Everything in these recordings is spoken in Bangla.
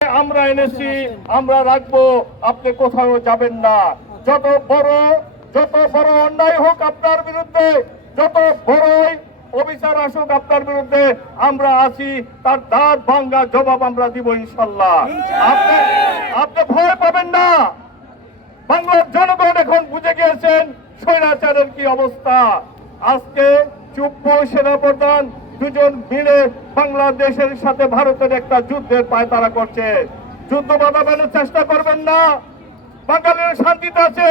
আমরা এনেছি, আমরা রাখব, আপনি কোথাও যাবেন না। যত বড় যত বড় অন্যায় হোক আপনার বিরুদ্ধে, যত বড়ই অবিচার আসুক আপনার বিরুদ্ধে, আমরা আছি, তার দাঁত ভাঙ্গা জবাব আমরা দিব ইনশাল্লাহ। আপনি ভয় পাবেন না। বাংলার জনগণ এখন বুঝে গিয়েছেন, স্বৈরাচারের কি অবস্থা। আজকে চুপ্প সেনাপ্রধান দুজন মিলে বাংলাদেশের সাথে ভারতের একটা যুদ্ধের পায়তারা করছে। যুদ্ধ বাধাবেনের চেষ্টা করবেন না। বাঙালির শান্তিতে আছে।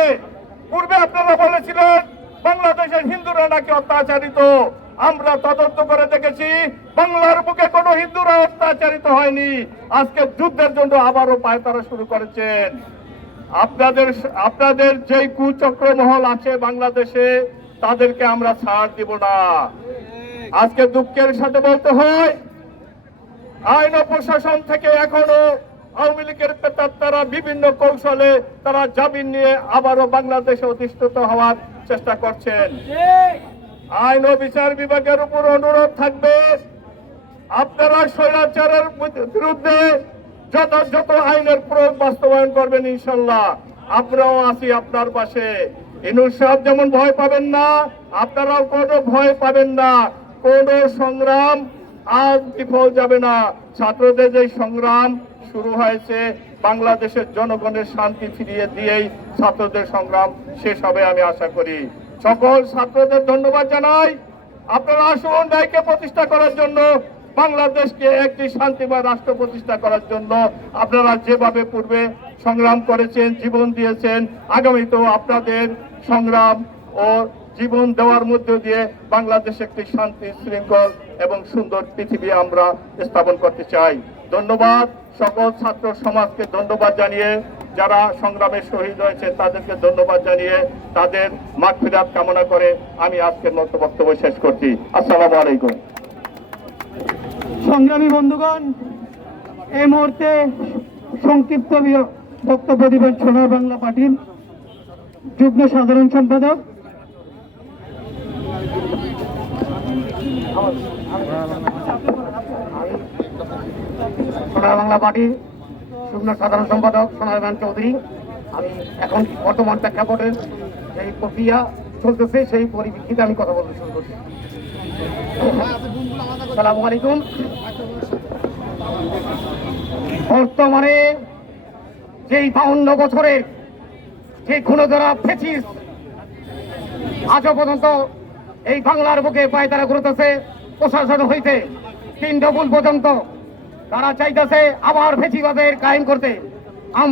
পূর্বে আপনারা বলেছিলেন, বাংলাদেশের হিন্দুরা নাকি অত্যাচারিত। আমরা তদন্ত করে দেখেছি, বাংলার বুকে কোনো হিন্দুরা অত্যাচারিত হয়নি। আজকে যুদ্ধের জন্য আবারও পায়তারা শুরু করেছেন। আপনাদের আপনাদের যে কুচক্র মহল আছে বাংলাদেশে, তাদেরকে আমরা ছাড় দিব না। আজকে দুঃখের সাথে বলতে হয়, আইন প্রশাসন থেকে এখনও আওয়ামী লীগের তারা বিভিন্ন কৌশলে তারা জামিন নিয়ে আবারও বাংলাদেশে অধিষ্ঠিত হওয়ার চেষ্টা করছেন। আইন ও বিচার বিভাগের উপর অনুরোধ থাকবে, আপনারা স্বৈরাচারের বিরুদ্ধে যত আইনের প্রয়োগ বাস্তবায়ন করবেন ইনশাল্লাহ। আমরাও আছি আপনার পাশে। ইনুর সাহেব যেমন ভয় পাবেন না, আপনারাও কোনো ভয় পাবেন না। কোন সংগ্রাম আজ বিফল যাবে না। ছাত্রদের যে সংগ্রাম শুরু হয়েছে, বাংলাদেশের জনগণের শান্তি ফিরিয়ে দিয়েই ছাত্রদের সংগ্রাম শেষ হবে আমি আশা করি। সকল ছাত্রদের ধন্যবাদ জানাই। আপনারা আসুন ন্যায়কে প্রতিষ্ঠা করার জন্য, বাংলাদেশকে একটি শান্তিময় রাষ্ট্র প্রতিষ্ঠা করার জন্য। আপনারা যেভাবে পূর্বে সংগ্রাম করেছেন, জীবন দিয়েছেন, আগামীতেও আপনাদের সংগ্রাম ও জীবন দেওয়ার মধ্য দিয়ে বাংলাদেশ একটি শান্তি শৃঙ্খল এবং সুন্দর পৃথিবী আমরা স্থাপন করতে চাই। ধন্যবাদ সকল ছাত্র সমাজকে ধন্যবাদ জানিয়ে, যারা সংগ্রামে শহীদ হয়েছে তাদেরকে ধন্যবাদ জানিয়ে তাদের মাগফিরাত কামনা করে আমি আজকের মতো বক্তব্য শেষ করছি। আসসালামু আলাইকুম। সংগ্রামী বন্ধুগণ, এই মুহূর্তে সংক্ষিপ্ত বক্তব্য দিবেন সোনার বাংলা পার্টির যুগ্ম সাধারণ সম্পাদক সোনার বাংলা পার্টির যুগ্ম সাধারণ সম্পাদক সোনার সোনারগান চৌধুরী। আমি এখন বর্তমান প্রেক্ষাপটের এই প্রক্রিয়া চলতেছে, সেই পরিপ্রেক্ষিতে আমি কথা বলতে শুরু করছি। সালামু আলাইকুম। বর্তমানে যেই বাউন্ন বছরের যে খুনধরা ফেচিস আজও পর্যন্ত এই বাংলার বুকে পায়তারা ঘুরতেছে, প্রশাসন হইতে তিন ডবল পর্যন্ত। তারা চাইতেছে আবার ফেঁচিবাদের কায়েম করতে।